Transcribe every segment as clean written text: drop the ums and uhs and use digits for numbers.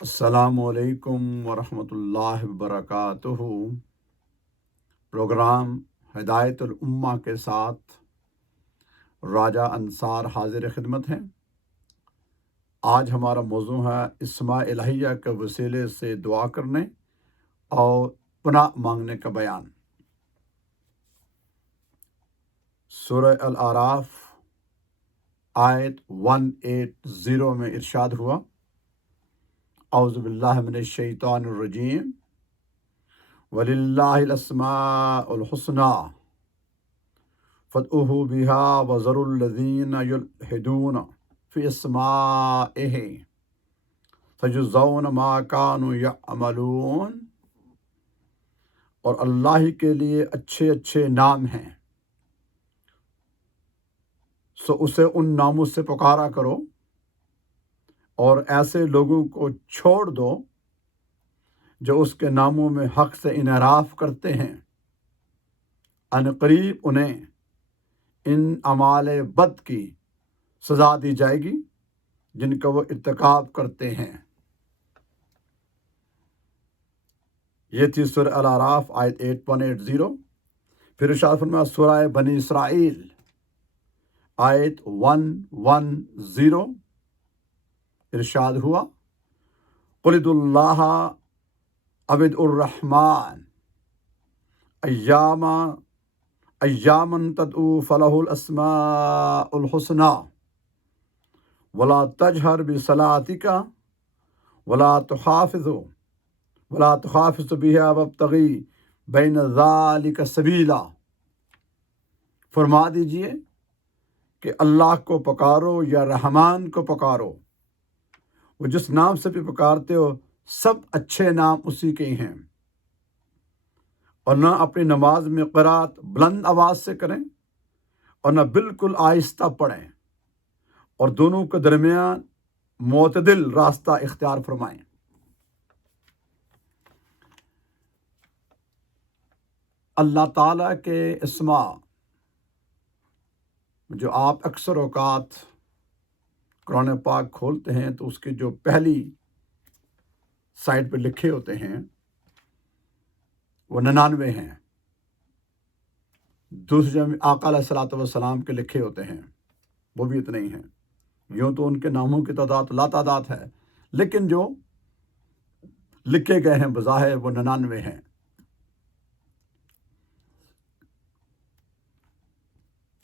السلام علیکم ورحمۃ اللہ وبرکاتہ۔ پروگرام ہدایت الامہ کے ساتھ راجہ انصار حاضر خدمت ہیں۔ آج ہمارا موضوع ہے اسماء الہیہ کے وسیلے سے دعا کرنے اور پناہ مانگنے کا بیان۔ سورہ الاعراف آیت 180 میں ارشاد ہوا، اعوذ باللہ من الشیطان الرجیم، وَلِلَّهِ الْأَسْمَاءُ الْحُسْنَى فَادْعُوهُ بِهَا وَذَرُوا الَّذِينَ يُلْحِدُونَ فِي أَسْمَائِهِ سَيُجْزَوْنَ مَا كَانُوا يَعْمَلُونَ۔ اور اللہ ہی کے لیے اچھے اچھے نام ہیں، سو اسے ان ناموں سے پکارا کرو اور ایسے لوگوں کو چھوڑ دو جو اس کے ناموں میں حق سے انحراف کرتے ہیں، ان قریب انہیں ان اعمال بد کی سزا دی جائے گی جن کا وہ ارتکاب کرتے ہیں۔ یہ تھی سورہ الاعراف آیت 180۔ پھر ارشاد فرمایا سورہ بنی اسرائیل آیت 110، ارشاد ہوا، قُلِ ادعوا اللَّهَ أَوِ ادعوا الرَّحْمَٰنَ أَيَّامًا تَدْعُوا فَلَهُ الْأَسْمَاءُ الْحُسْنَى وَلَا تَجْهَرْ بِصَلَاتِكَ وَلَا تُخَافِتْ بِهَا وَابْتَغِ بَيْنَ ذَلِكَ سَبِيلًا۔ فرما دیجئے کہ اللہ کو پکارو یا رحمان کو پکارو، وہ جس نام سے بھی پکارتے ہو سب اچھے نام اسی کے ہیں، اور نہ اپنی نماز میں قرات بلند آواز سے کریں اور نہ بالکل آہستہ پڑھیں، اور دونوں کے درمیان معتدل راستہ اختیار فرمائیں۔ اللہ تعالیٰ کے اسماء جو آپ اکثر اوقات قرآن پاک کھولتے ہیں تو اس کی جو پہلی سائٹ پہ لکھے ہوتے ہیں وہ 99 ہیں، دوسری جگہ آقا علیہ الصلوۃ والسلام کے لکھے ہوتے ہیں وہ بھی اتنے ہی ہیں۔ یوں تو ان کے ناموں کی تعداد لا تعداد ہے، لیکن جو لکھے گئے ہیں بظاہر وہ 99 ہیں۔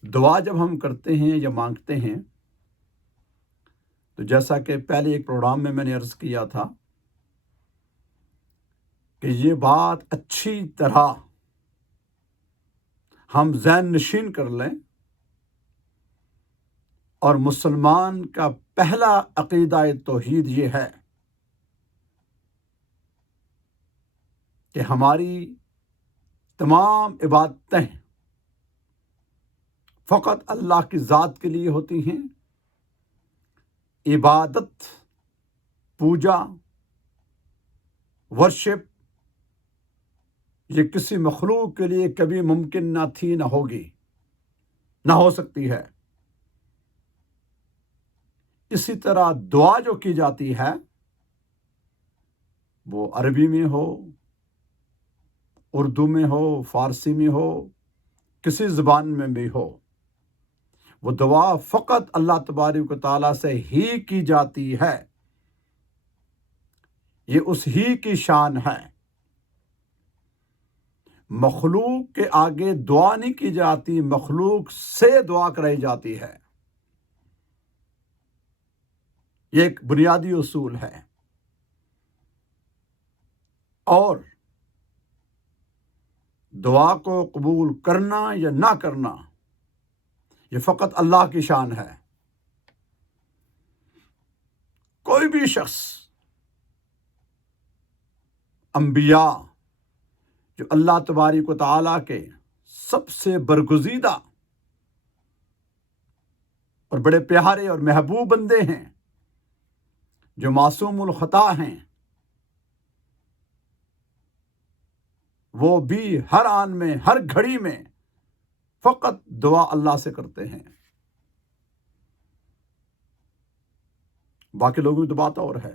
دعا جب ہم کرتے ہیں یا مانگتے ہیں تو جیسا کہ پہلے ایک پروگرام میں نے عرض کیا تھا کہ یہ بات اچھی طرح ہم ذہن نشین کر لیں، اور مسلمان کا پہلا عقیدہ توحید یہ ہے کہ ہماری تمام عبادتیں فقط اللہ کی ذات کے لیے ہوتی ہیں۔ عبادت، پوجا، ورشپ یہ کسی مخلوق کے لیے کبھی ممکن نہ تھی، نہ ہوگی، نہ ہو سکتی ہے۔ اسی طرح دعا جو کی جاتی ہے وہ عربی میں ہو، اردو میں ہو، فارسی میں ہو، کسی زبان میں بھی ہو، وہ دعا فقط اللہ تبارک و تعالیٰ سے ہی کی جاتی ہے۔ یہ اس ہی کی شان ہے۔ مخلوق کے آگے دعا نہیں کی جاتی، مخلوق سے دعا کرائی جاتی ہے۔ یہ ایک بنیادی اصول ہے، اور دعا کو قبول کرنا یا نہ کرنا یہ فقط اللہ کی شان ہے۔ کوئی بھی شخص، انبیاء جو اللہ تبارک و تعالیٰ کے سب سے برگزیدہ اور بڑے پیارے اور محبوب بندے ہیں، جو معصوم الخطا ہیں، وہ بھی ہر آن میں، ہر گھڑی میں فقط دعا اللہ سے کرتے ہیں۔ باقی لوگوں کی تو بات اور ہے۔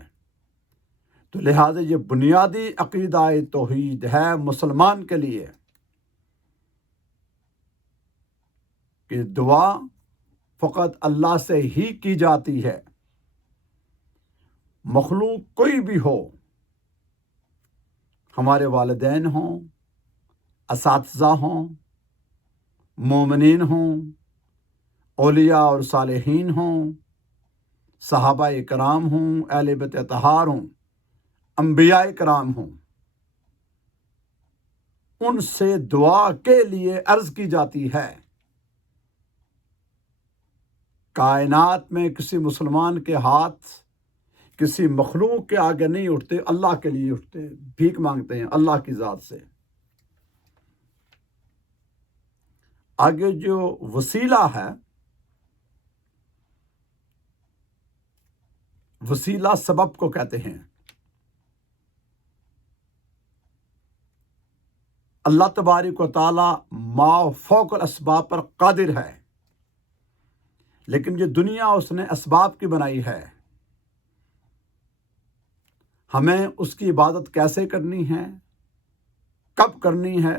تو لہٰذا یہ بنیادی عقیدہ توحید ہے مسلمان کے لیے کہ دعا فقط اللہ سے ہی کی جاتی ہے. مخلوق کوئی بھی ہو، ہمارے والدین ہوں، اساتذہ ہوں، مومنین ہوں، اولیاء اور صالحین ہوں، صحابہ کرام ہوں، اہل بیت اطہار ہوں، انبیاء کرام ہوں، ان سے دعا کے لیے عرض کی جاتی ہے. کائنات میں کسی مسلمان کے ہاتھ کسی مخلوق کے آگے نہیں اٹھتے، اللہ کے لیے اٹھتے، بھیک مانگتے ہیں اللہ کی ذات سے. آگے جو وسیلہ ہے، وسیلہ سبب کو کہتے ہیں. اللہ تبارک و تعالی ما فوق الاسباب پر قادر ہے، لیکن یہ دنیا اس نے اسباب کی بنائی ہے. ہمیں اس کی عبادت کیسے کرنی ہے، کب کرنی ہے،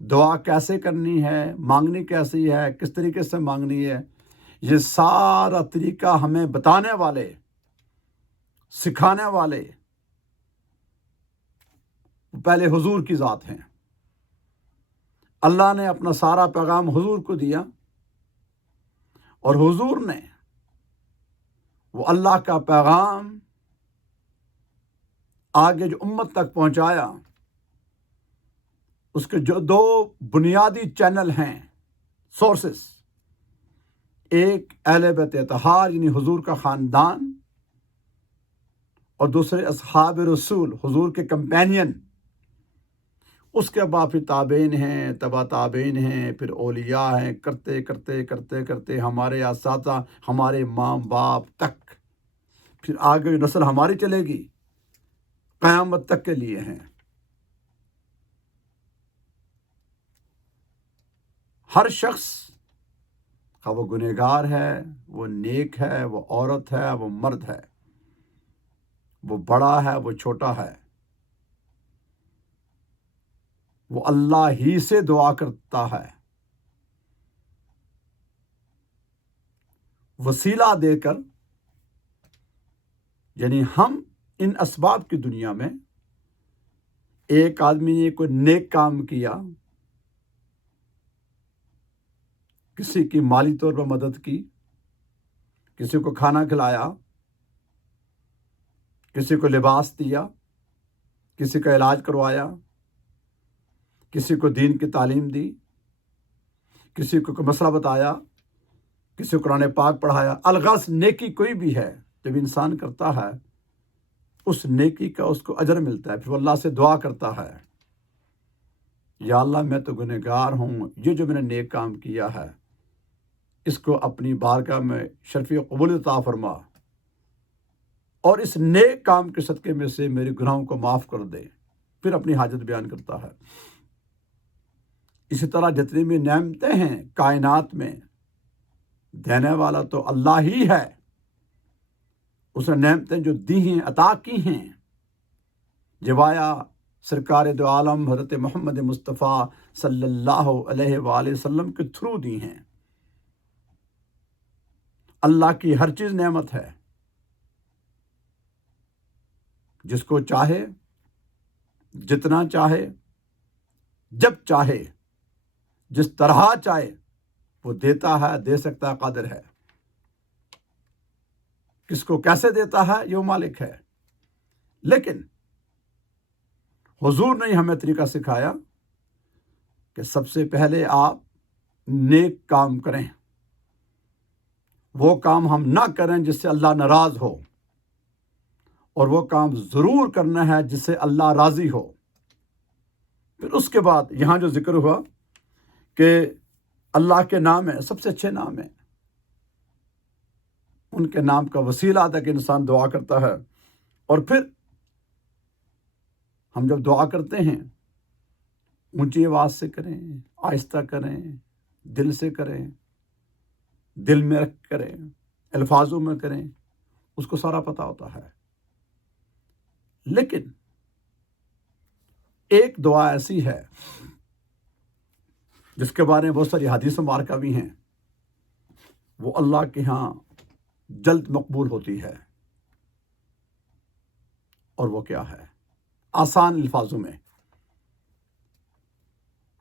دعا کیسے کرنی ہے، مانگنی کیسی ہے، کس طریقے سے مانگنی ہے، یہ سارا طریقہ ہمیں بتانے والے، سکھانے والے پہلے حضور کی ذات ہیں. اللہ نے اپنا سارا پیغام حضور کو دیا، اور حضور نے وہ اللہ کا پیغام آگے جو امت تک پہنچایا. اس کے جو دو بنیادی چینل ہیں، سورسز، ایک اہل بیت اطہار یعنی حضور کا خاندان، اور دوسرے اصحاب رسول حضور کے کمپینین. اس کے بعد پھر تابعین ہیں، تبا تابعین ہیں، پھر اولیاء ہیں، کرتے کرتے کرتے کرتے ہمارے اساتذہ، ہمارے ماں باپ تک، پھر آگے جو نسل ہماری چلے گی قیامت تک کے لیے ہیں. ہر شخص، خواہ وہ گنہگار ہے، وہ نیک ہے، وہ عورت ہے، وہ مرد ہے، وہ بڑا ہے، وہ چھوٹا ہے، وہ اللہ ہی سے دعا کرتا ہے. وسیلہ دے کر، یعنی ہم ان اسباب کی دنیا میں ایک آدمی نے کوئی نیک کام کیا، کسی کی مالی طور پر مدد کی، کسی کو کھانا کھلایا، کسی کو لباس دیا، کسی کا علاج کروایا، کسی کو دین کی تعلیم دی، کسی کو کوئی مسئلہ بتایا، کسی کو قرآن پاک پڑھایا. الغرض نیکی کوئی بھی ہے جب انسان کرتا ہے، اس نیکی کا اس کو اجر ملتا ہے. پھر وہ اللہ سے دعا کرتا ہے، یا اللہ میں تو گنہگار ہوں، یہ جو میں نے نیک کام کیا ہے اس کو اپنی بارگاہ میں شرفی قبول عطا فرما، اور اس نیک کام کے صدقے میں سے میرے گناہوں کو معاف کر دے. پھر اپنی حاجت بیان کرتا ہے. اسی طرح جتنی بھی نعمتیں ہیں کائنات میں، دینے والا تو اللہ ہی ہے. اس نے نعمتیں جو دی ہیں، عطا کی ہیں، جوایا سرکار دو عالم حضرت محمد مصطفیٰ صلی اللہ علیہ وآلہ وسلم کے تھرو دی ہیں. اللہ کی ہر چیز نعمت ہے. جس کو چاہے، جتنا چاہے، جب چاہے، جس طرح چاہے وہ دیتا ہے، دے سکتا ہے، قادر ہے. کس کو کیسے دیتا ہے یہ مالک ہے. لیکن حضور نے ہمیں طریقہ سکھایا کہ سب سے پہلے آپ نیک کام کریں. وہ کام ہم نہ کریں جس سے اللہ ناراض ہو، اور وہ کام ضرور کرنا ہے جس سے اللہ راضی ہو. پھر اس کے بعد یہاں جو ذکر ہوا کہ اللہ کے نام ہے، سب سے اچھے نام ہیں، ان کے نام کا وسیلہ تک انسان دعا کرتا ہے. اور پھر ہم جب دعا کرتے ہیں اونچی آواز سے کریں، آہستہ کریں، دل سے کریں، دل میں رکھ کریں، الفاظوں میں کریں، اس کو سارا پتہ ہوتا ہے. لیکن ایک دعا ایسی ہے جس کے بارے میں بہت ساری حدیث مبارکہ بھی ہیں، وہ اللہ کے ہاں جلد مقبول ہوتی ہے، اور وہ کیا ہے؟ آسان الفاظوں میں،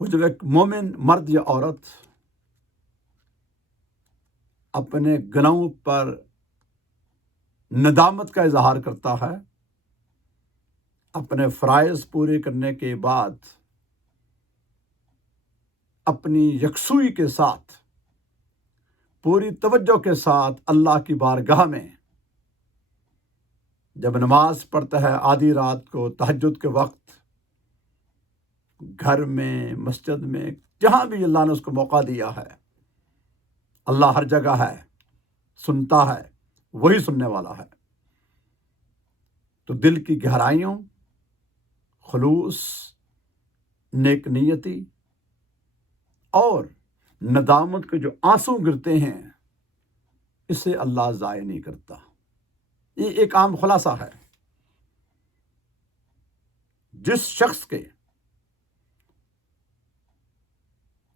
وہ جب ایک مومن مرد یا عورت اپنے گناہوں پر ندامت کا اظہار کرتا ہے، اپنے فرائض پورے کرنے کے بعد اپنی یکسوئی کے ساتھ، پوری توجہ کے ساتھ اللہ کی بارگاہ میں جب نماز پڑھتا ہے آدھی رات کو، تہجد کے وقت، گھر میں، مسجد میں، جہاں بھی اللہ نے اس کو موقع دیا ہے، اللہ ہر جگہ ہے، سنتا ہے، وہی سننے والا ہے، تو دل کی گہرائیوں، خلوص، نیک نیتی اور ندامت کے جو آنسو گرتے ہیں، اسے اللہ ضائع نہیں کرتا۔ یہ ایک عام خلاصہ ہے۔ جس شخص کے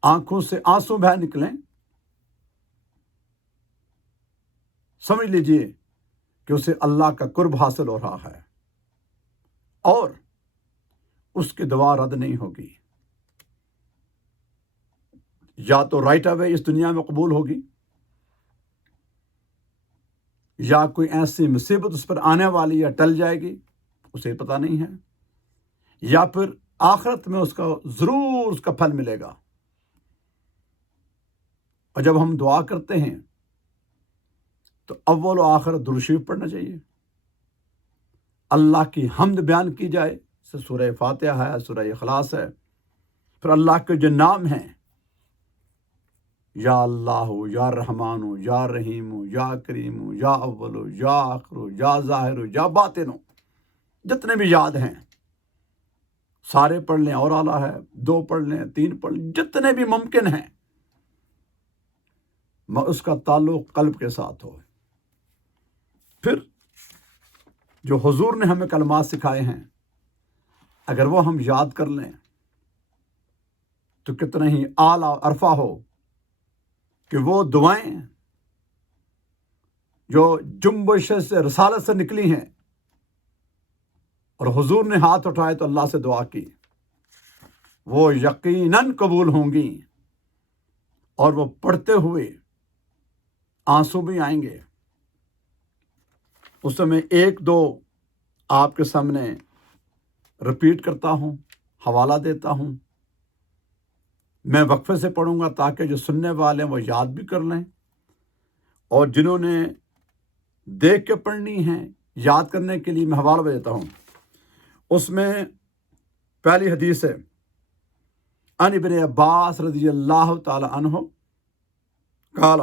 آنکھوں سے آنسو بہہ نکلیں، سمجھ لیجئے کہ اسے اللہ کا قرب حاصل ہو رہا ہے، اور اس کی دعا رد نہیں ہوگی، یا تو رائٹ اوے اس دنیا میں قبول ہوگی، یا کوئی ایسی مصیبت اس پر آنے والی یا ٹل جائے گی، اسے پتہ نہیں ہے، یا پھر آخرت میں اس کا ضرور اس کا پھل ملے گا۔ اور جب ہم دعا کرتے ہیں تو اول و آخر درود شریف پڑھنا چاہیے، اللہ کی حمد بیان کی جائے، سورہ فاتحہ ہے، سورہ اخلاص ہے، پھر اللہ کے جو نام ہیں، یا اللہ، یا رحمان، یا رحیم، یا کریم، یا اول، یا آخر، یا ظاہر، یا باطن، جتنے بھی یاد ہیں سارے پڑھ لیں، اور اعلیٰ ہے، 2 پڑھ لیں، 3 پڑھ لیں، جتنے بھی ممکن ہیں، اس کا تعلق قلب کے ساتھ ہو۔ پھر جو حضور نے ہمیں کلمات سکھائے ہیں، اگر وہ ہم یاد کر لیں تو کتنے ہی اعلیٰ عرفہ ہو کہ وہ دعائیں جو جنبش سے، رسالت سے نکلی ہیں، اور حضور نے ہاتھ اٹھائے تو اللہ سے دعا کی، وہ یقیناً قبول ہوں گی، اور وہ پڑھتے ہوئے آنسو بھی آئیں گے۔ اس میں 1-2 آپ کے سامنے رپیٹ کرتا ہوں، حوالہ دیتا ہوں، میں وقفے سے پڑھوں گا تاکہ جو سننے والے ہیں وہ یاد بھی کر لیں، اور جنہوں نے دیکھ کے پڑھنی ہیں یاد کرنے کے لیے میں حوالہ بھی دیتا ہوں۔ اس میں پہلی حدیث ہے، عن ابن عباس رضی اللہ تعالی عنہ قال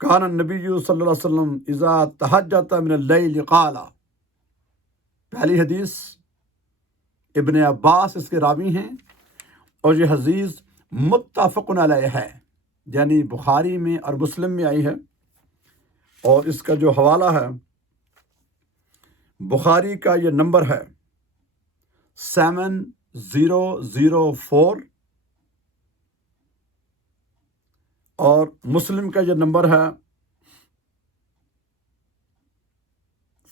کان النبی صلی اللہ علیہ وسلم اذا تہجد من اللیل قال۔ پہلی حدیث ابن عباس اس کے راوی ہیں، اور یہ حدیث متفق علیہ ہے، یعنی بخاری میں اور مسلم میں آئی ہے، اور اس کا جو حوالہ ہے بخاری کا یہ نمبر ہے 7004، اور مسلم کا یہ نمبر ہے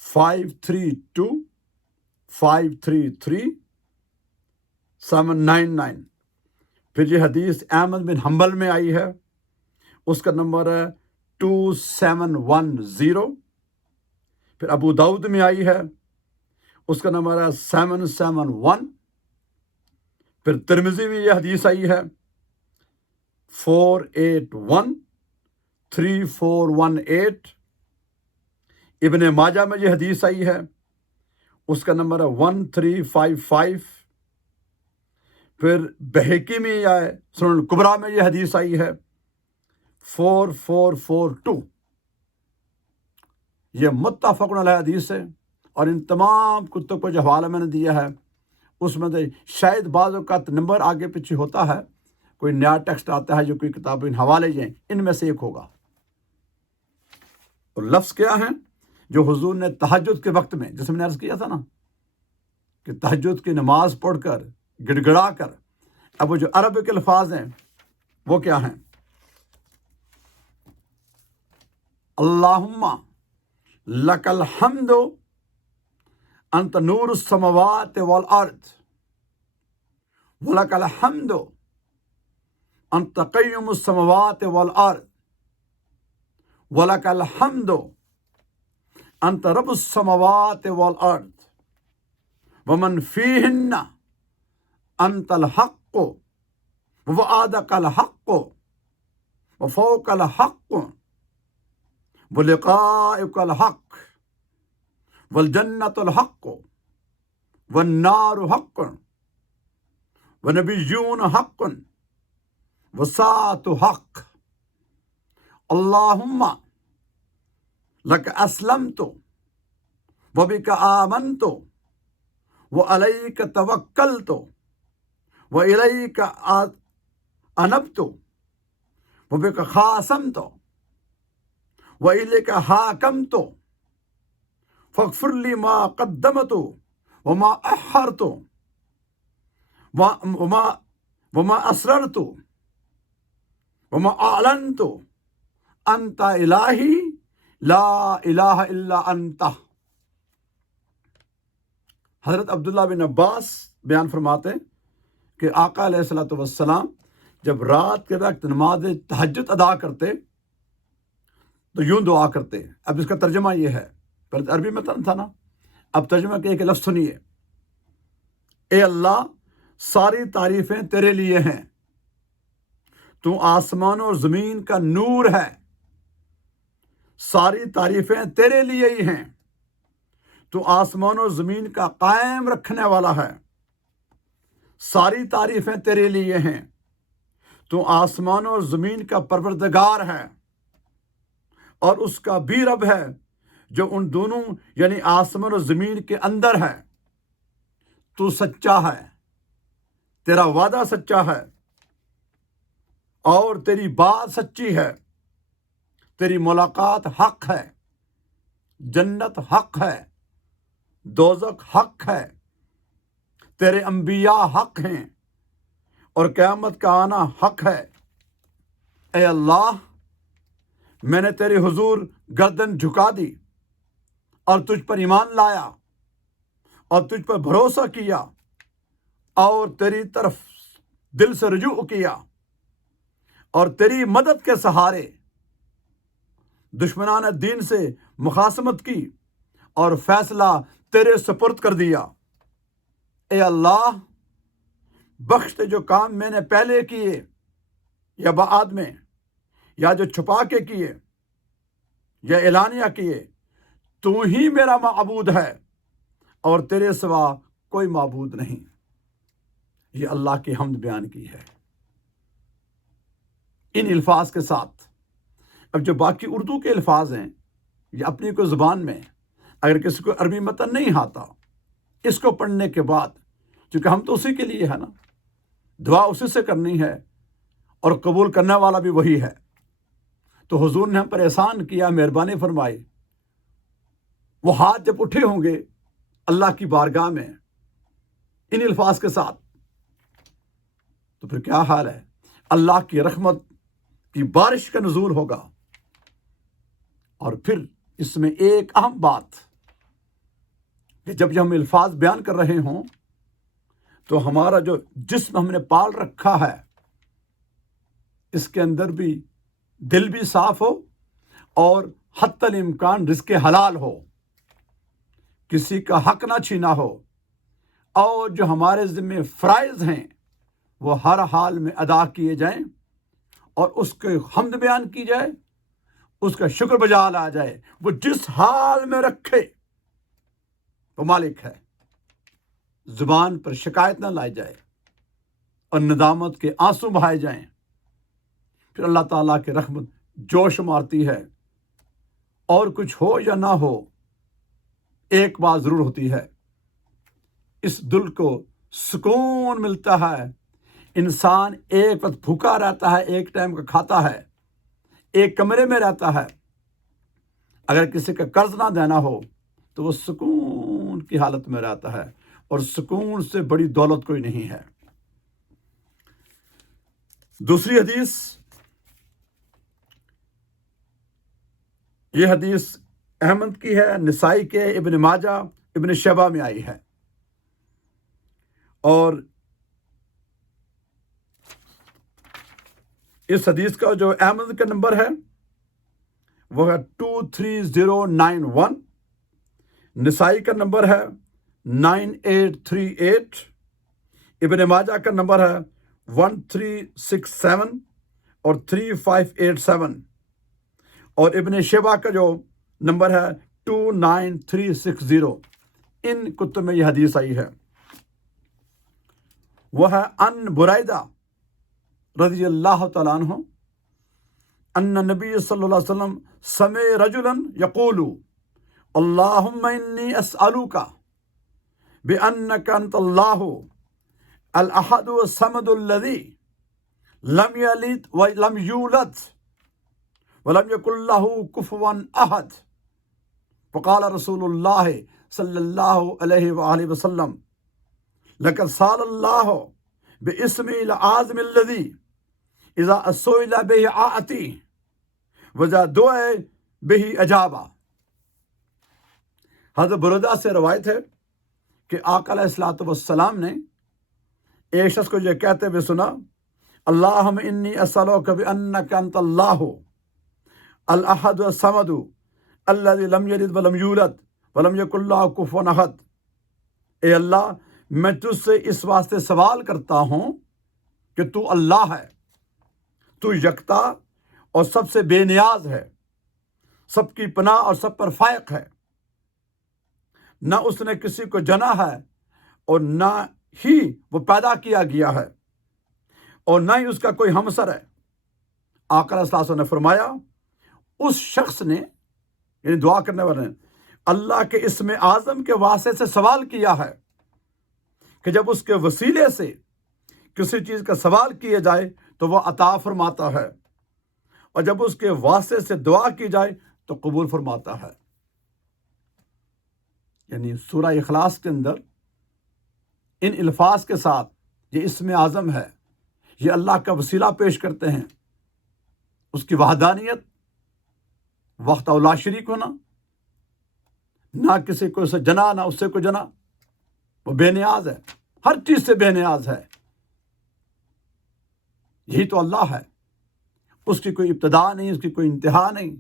532799۔ پھر یہ حدیث احمد بن حنبل میں آئی ہے، اس کا نمبر ہے 2710۔ پھر ابو داؤد میں آئی ہے، اس کا نمبر ہے 771۔ پھر ترمذی میں یہ حدیث آئی ہے 4813418۔ ابن ماجہ میں یہ حدیث آئی ہے، اس کا نمبر ہے 1355۔ پھر بہقی میں یہ ہے، سنن الکبریٰ میں یہ حدیث آئی ہے 4442۔ یہ متفق علیہ حدیث ہے، اور ان تمام کتب کو جو حوالہ میں نے دیا ہے اس میں شاید بعض اوقات نمبر آگے پیچھے ہوتا ہے، کوئی نیا ٹیکسٹ آتا ہے جو کوئی کتاب ان حوالے ہیں، ان میں سے ایک ہوگا۔ اور لفظ کیا ہیں جو حضور نے تہجد کے وقت میں، جیسے میں نے عرض کیا تھا نا کہ تہجد کی نماز پڑھ کر گڑ گڑا کر، اب وہ جو عربی کے الفاظ ہیں وہ کیا ہیں؟ اللہم لک الحمد انت نور السماوات والارض ولک الحمد انت قیم السماوات والارض ولک الحمد انت رب السماوات والارض ومن فیہن انت الحق ووعدک الحق وفوق الحق ولقائک الحق والجنت الحق والنار حق ونبیون حق وساعت حق اللہم لک اسلمت وبک آمنت وعلیک توکلت وإلیک انبت وبک خاصمت وإلیک حاکمت فاغفر لی ما قدمت وما أحرت وما أسررت وما أعلنت أنت إلہی لا الہ الا انت۔ حضرت عبداللہ بن عباس بیان فرماتے ہیں کہ آقا علیہ الصلوۃ والسلام جب رات کے وقت نماز تہجد ادا کرتے تو یوں دعا کرتے۔ اب اس کا ترجمہ یہ ہے، پہلے عربی میں تھا نا، اب ترجمہ کہ ایک لفظ سنیے۔ اے اللہ، ساری تعریفیں تیرے لیے ہیں، تو آسمان اور زمین کا نور ہے، ساری تعریفیں تیرے لیے ہی ہیں، تو آسمان اور زمین کا قائم رکھنے والا ہے، ساری تعریفیں تیرے لیے ہیں، تو آسمان اور زمین کا پروردگار ہے اور اس کا بھی رب ہے جو ان دونوں یعنی آسمان اور زمین کے اندر ہے۔ تو سچا ہے، تیرا وعدہ سچا ہے اور تیری بات سچی ہے، تیری ملاقات حق ہے، جنت حق ہے، دوزخ حق ہے، تیرے انبیاء حق ہیں اور قیامت کا آنا حق ہے۔ اے اللہ، میں نے تیرے حضور گردن جھکا دی اور تجھ پر ایمان لایا اور تجھ پر بھروسہ کیا اور تیری طرف دل سے رجوع کیا اور تیری مدد کے سہارے دشمنان دین سے مخاصمت کی اور فیصلہ تیرے سپرد کر دیا۔ اے اللہ، بخش دے جو کام میں نے پہلے کیے یا بعد میں، یا جو چھپا کے کیے یا اعلانیہ کیے، تو ہی میرا معبود ہے اور تیرے سوا کوئی معبود نہیں۔ یہ اللہ کی حمد بیان کی ہے ان الفاظ کے ساتھ۔ اب جو باقی اردو کے الفاظ ہیں یہ اپنی کوئی زبان میں، اگر کسی کو عربی متن نہیں آتا، اس کو پڑھنے کے بعد، کیونکہ ہم تو اسی کے لیے ہے نا، دعا اسی سے کرنی ہے اور قبول کرنے والا بھی وہی ہے، تو حضور نے ہم پر احسان کیا، مہربانی فرمائی۔ وہ ہاتھ جب اٹھے ہوں گے اللہ کی بارگاہ میں ان الفاظ کے ساتھ، تو پھر کیا حال ہے؟ اللہ کی رحمت کی بارش کا نزول ہوگا۔ اور پھر اس میں ایک اہم بات کہ جب ہم الفاظ بیان کر رہے ہوں تو ہمارا جو جسم ہم نے پال رکھا ہے اس کے اندر بھی دل بھی صاف ہو اور حتی الامکان رزق حلال ہو، کسی کا حق نہ چھینا ہو، اور جو ہمارے ذمہ فرائض ہیں وہ ہر حال میں ادا کیے جائیں اور اس کے حمد بیان کی جائے، اس کا شکر بجا لایا جائے۔ وہ جس حال میں رکھے وہ مالک ہے، زبان پر شکایت نہ لائی جائے اور ندامت کے آنسو بہائے جائیں، پھر اللہ تعالیٰ کی رحمت جوش مارتی ہے۔ اور کچھ ہو یا نہ ہو، ایک بات ضرور ہوتی ہے، اس دل کو سکون ملتا ہے۔ انسان ایک وقت بھوکا رہتا ہے، ایک ٹائم کا کھاتا ہے، ایک کمرے میں رہتا ہے، اگر کسی کا قرض نہ دینا ہو تو وہ سکون کی حالت میں رہتا ہے، اور سکون سے بڑی دولت کوئی نہیں ہے۔ دوسری حدیث، یہ حدیث احمد کی ہے، نسائی کے، ابن ماجہ، ابن شیبہ میں آئی ہے، اور اس حدیث کا جو احمد کا نمبر ہے وہ ہے 23091، نسائی کا نمبر ہے 9838، ابن ماجہ کا نمبر ہے 1367 اور 3587، اور ابن شیبہ کا جو نمبر ہے 29360۔ ان کتب میں یہ حدیث آئی ہے۔ وہ ہے ان بریدہ رضی اللہ تعالیٰ عنہ ان نبی صلی اللہ علیہ وسلم سمع رجلا یقول اللہم انی اسألوک بأنک انت اللہ الاحد الصمد الذی لم یلد ولم یولد ولم یکن له کفوا احد، فقال رسول اللہ صلی اللہ علیہ وآلہ وسلم لقد سأل اللہ باسمہ العظیم الذی اذا سئل به اعطی واذا دعا به اجاب۔ حضرت بریدہ سے روایت ہے کہ آقا علیہ الصلوۃ والسلام نے ایک شخص کو یہ کہتے ہوئے سنا، اللہم انی اسألوک بانک انت اللہ الاحد الصمد الذی لم یلد ولم یولد ولم یکن له کفوا احد۔ اے اللہ، میں تجھ سے اس واسطے سوال کرتا ہوں کہ تو اللہ ہے، تو یکتا اور سب سے بے نیاز ہے، سب کی پناہ اور سب پر فائق ہے، نہ اس نے کسی کو جنا ہے اور نہ ہی وہ پیدا کیا گیا ہے، اور نہ ہی اس کا کوئی ہمسر ہے۔ آقا علیہ الصلوۃ والسلام نے فرمایا، اس شخص نے، یعنی دعا کرنے والے نے، اللہ کے اسم اعظم کے واسطے سے سوال کیا ہے کہ جب اس کے وسیلے سے کسی چیز کا سوال کیا جائے تو وہ عطا فرماتا ہے، اور جب اس کے واسطے سے دعا کی جائے تو قبول فرماتا ہے۔ یعنی سورہ اخلاص کے اندر ان الفاظ کے ساتھ یہ اسم اعظم ہے، یہ اللہ کا وسیلہ پیش کرتے ہیں، اس کی وحدانیت، وقت لا شریک ہونا، نہ کسی کو اسے جنا نہ اس سے کو جنا، وہ بے نیاز ہے، ہر چیز سے بے نیاز ہے۔ یہی تو اللہ ہے، اس کی کوئی ابتدا نہیں، اس کی کوئی انتہا نہیں،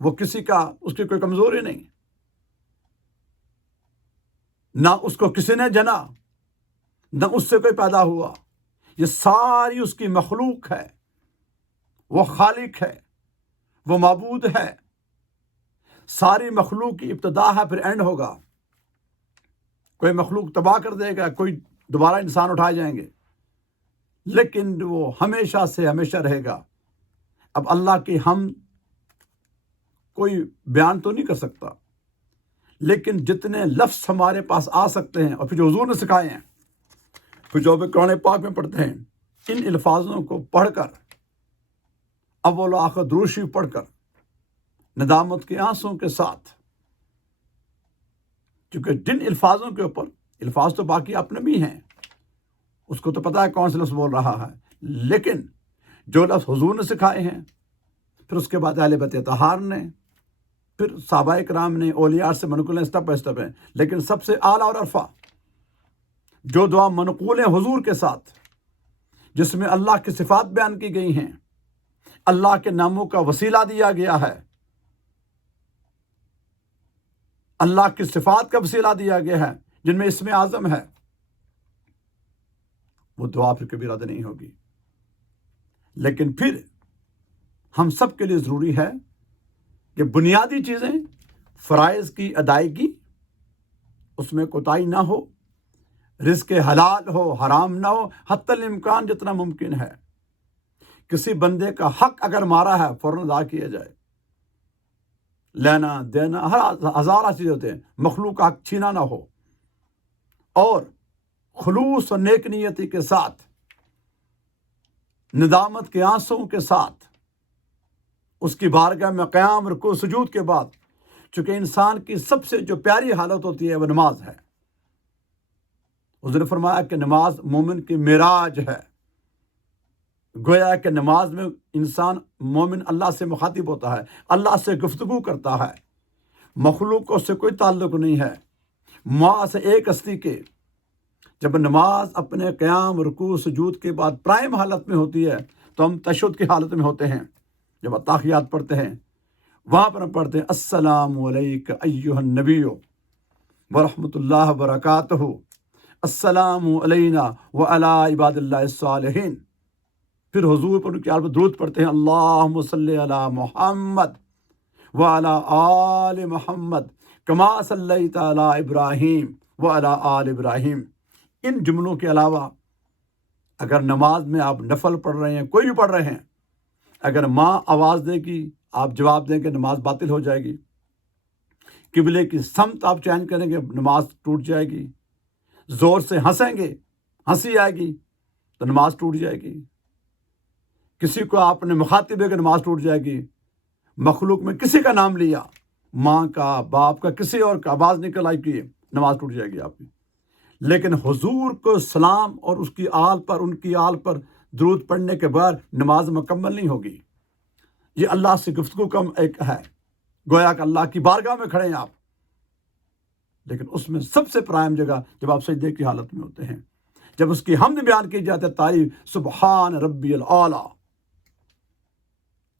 وہ کسی کا، اس کی کوئی کمزوری نہیں، نہ اس کو کسی نے جنا نہ اس سے کوئی پیدا ہوا، یہ ساری اس کی مخلوق ہے، وہ خالق ہے، وہ معبود ہے، ساری مخلوق کی ابتدا ہے، پھر اینڈ ہوگا، کوئی مخلوق تباہ کر دے گا، کوئی دوبارہ انسان اٹھائے جائیں گے، لیکن وہ ہمیشہ سے ہمیشہ رہے گا۔ اب اللہ کی ہم کوئی بیان تو نہیں کر سکتا، لیکن جتنے لفظ ہمارے پاس آ سکتے ہیں، اور پھر جو حضور نے سکھائے ہیں، پھر جو قرآن پاک میں پڑھتے ہیں، ان الفاظوں کو پڑھ کر، اول و آخر درود شریف پڑھ کر، ندامت کے آنسوں کے ساتھ، کیونکہ جن الفاظوں کے اوپر، الفاظ تو باقی اپنے بھی ہیں، اس کو تو پتہ ہے کون سے لفظ بول رہا ہے، لیکن جو لفظ حضور نے سکھائے ہیں، پھر اس کے بعد اہل بیت اطہار نے، پھر صحابہ کرام نے، اولیاء سے منقول اسٹیپ بائی اسٹیپ ہیں، لیکن سب سے اعلیٰ اور عرفہ جو دعا منقول ہے حضور کے ساتھ، جس میں اللہ کی صفات بیان کی گئی ہیں، اللہ کے ناموں کا وسیلہ دیا گیا ہے، اللہ کی صفات کا وسیلہ دیا گیا ہے، جن میں اسم اعظم ہے، وہ دعا پھر کبھی رد نہیں ہوگی۔ لیکن پھر ہم سب کے لیے ضروری ہے کہ بنیادی چیزیں، فرائض کی ادائیگی، اس میں کوتاہی نہ ہو، رزق حلال ہو، حرام نہ ہو، حتی الامکان جتنا ممکن ہے، کسی بندے کا حق اگر مارا ہے فوراً ادا کیا جائے، لینا دینا، ہزارہ چیزیں ہوتے ہیں، مخلوق کا حق چھینا نہ ہو، اور خلوص اور نیک نیتی کے ساتھ، ندامت کے آنسوں کے ساتھ، اس کی بارگاہ میں قیام، رکوع، سجود کے بعد چونکہ انسان کی سب سے جو پیاری حالت ہوتی ہے وہ نماز ہے۔ حضور نے فرمایا کہ نماز مومن کی معراج ہے۔ گویا کہ نماز میں انسان مومن اللہ سے مخاطب ہوتا ہے، اللہ سے گفتگو کرتا ہے، مخلوقوں سے کوئی تعلق نہیں ہے، ماں سے ایک ہستی کے۔ جب نماز اپنے قیام، رکوع، سجود کے بعد پرائم حالت میں ہوتی ہے تو ہم تشہد کی حالت میں ہوتے ہیں۔ جب اتحیات پڑھتے ہیں وہاں پر ہم پڑھتے ہیں السلام علیک ایھا النبی ورحمۃ اللہ وبرکاتہ، السلام علینا وعلی عباد اللہ الصالحین۔ پھر حضور پر ان کی عربت درود پڑھتے ہیں اللہم صلی علی محمد وعلی آل محمد کما صلیت علی ابراہیم وعلی آل ابراہیم۔ ان جملوں کے علاوہ اگر نماز میں آپ نفل پڑھ رہے ہیں، کوئی بھی پڑھ رہے ہیں، اگر ماں آواز دے گی آپ جواب دیں گے نماز باطل ہو جائے گی۔ قبلے کی سمت آپ چینج کریں گے نماز ٹوٹ جائے گی۔ زور سے ہنسیں گے، ہنسی آئے گی تو نماز ٹوٹ جائے گی۔ کسی کو آپ نے مخاطب ہے کہ نماز ٹوٹ جائے گی۔ مخلوق میں کسی کا نام لیا، ماں کا، باپ کا، کسی اور کا، آواز نکل آئی کی نماز ٹوٹ جائے گی آپ کی۔ لیکن حضور کو سلام اور اس کی آل پر، ان کی آل پر درود پڑھنے کے بعد نماز مکمل نہیں ہوگی۔ یہ اللہ سے گفتگو کا ایک ہے، گویا کہ اللہ کی بارگاہ میں کھڑے ہیں آپ، لیکن اس میں سب سے پرائم جگہ جب آپ سجدے کی حالت میں ہوتے ہیں، جب اس کی حمد بیان کی جاتی ہے، تعریف سبحان ربی الاعلیٰ،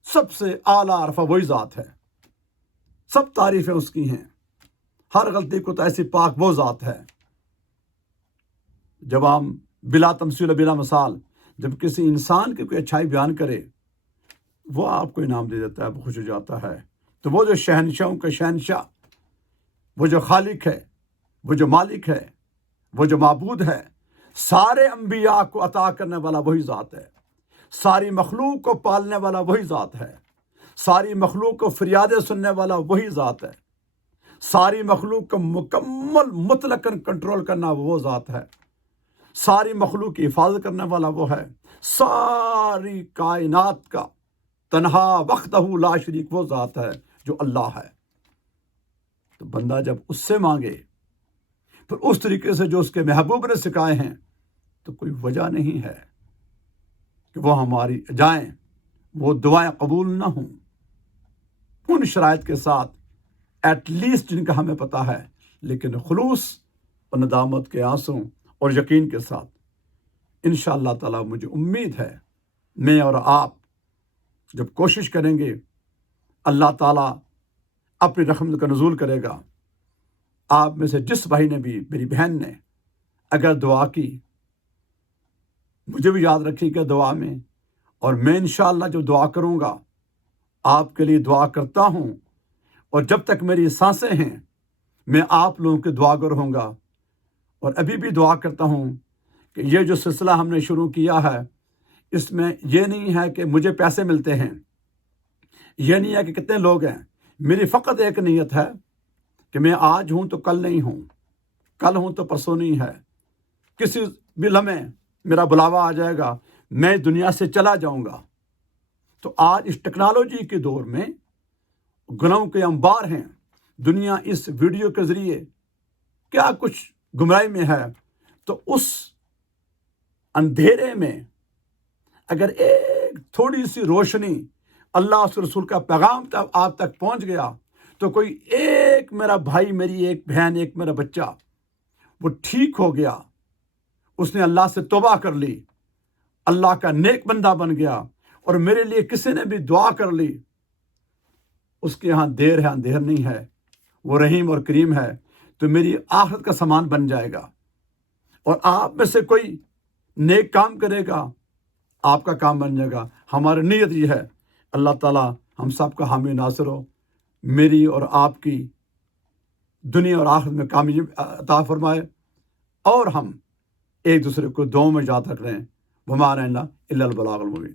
سب سے اعلیٰ عرفہ وہی ذات ہے، سب تعریفیں اس کی ہیں، ہر غلطی کو تو ایسی پاک وہ ذات ہے۔ جب ہم بلا تمثیل بلا مثال جب کسی انسان کی کوئی اچھائی بیان کرے، وہ آپ کو انعام دے دیتا ہے، وہ خوش ہو جاتا ہے۔ تو وہ جو شہنشاہوں کا شہنشاہ، وہ جو خالق ہے، وہ جو مالک ہے، وہ جو معبود ہے، سارے انبیاء کو عطا کرنے والا وہی ذات ہے، ساری مخلوق کو پالنے والا وہی ذات ہے، ساری مخلوق کو فریادیں سننے والا وہی ذات ہے، ساری مخلوق کو مکمل مطلقاً کنٹرول کرنا وہ ذات ہے، ساری مخلوق کی حفاظت کرنے والا وہ ہے، ساری کائنات کا تنہا وحدہ لا شریک وہ ذات ہے جو اللہ ہے۔ تو بندہ جب اس سے مانگے پھر اس طریقے سے جو اس کے محبوب نے سکھائے ہیں، تو کوئی وجہ نہیں ہے کہ وہ ہماری جائیں، وہ دعائیں قبول نہ ہوں، ان شرائط کے ساتھ ایٹ لیسٹ جن کا ہمیں پتہ ہے، لیکن خلوص اور ندامت کے آنسوں اور یقین کے ساتھ انشاءاللہ تعالیٰ مجھے امید ہے میں اور آپ جب کوشش کریں گے، اللہ تعالیٰ اپنی رحمت کا نزول کرے گا۔ آپ میں سے جس بھائی نے بھی، میری بہن نے اگر دعا کی، مجھے بھی یاد رکھیے گا دعا میں، اور میں انشاءاللہ جو دعا کروں گا آپ کے لیے دعا کرتا ہوں، اور جب تک میری سانسیں ہیں میں آپ لوگوں کے دعا گر ہوں گا۔ اور ابھی بھی دعا کرتا ہوں کہ یہ جو سلسلہ ہم نے شروع کیا ہے، اس میں یہ نہیں ہے کہ مجھے پیسے ملتے ہیں، یہ نہیں ہے کہ کتنے لوگ ہیں، میری فقط ایک نیت ہے کہ میں آج ہوں تو کل نہیں ہوں، کل ہوں تو پرسوں نہیں ہے، کسی بھی لمحے میرا بلاوا آ جائے گا، میں دنیا سے چلا جاؤں گا۔ تو آج اس ٹیکنالوجی کے دور میں گناہوں کے انبار ہیں، دنیا اس ویڈیو کے ذریعے کیا کچھ گمراہی میں ہے، تو اس اندھیرے میں اگر ایک تھوڑی سی روشنی، اللہ اس رسول کا پیغام آپ تک پہنچ گیا، تو کوئی ایک میرا بھائی، میری ایک بہن، ایک میرا بچہ وہ ٹھیک ہو گیا، اس نے اللہ سے توبہ کر لی، اللہ کا نیک بندہ بن گیا، اور میرے لیے کسی نے بھی دعا کر لی، اس کے ہاں دیر ہے اندھیر نہیں ہے، وہ رحیم اور کریم ہے، تو میری آخرت کا سامان بن جائے گا۔ اور آپ میں سے کوئی نیک کام کرے گا، آپ کا کام بن جائے گا۔ ہماری نیت یہ ہے، اللہ تعالیٰ ہم سب کا حامی ناصر ہو، میری اور آپ کی دنیا اور آخرت میں کامیابی عطا فرمائے، اور ہم ایک دوسرے کو دعاؤں میں یاد رکھ رہے ہیں۔ وما علینا الا البلاغ المبین۔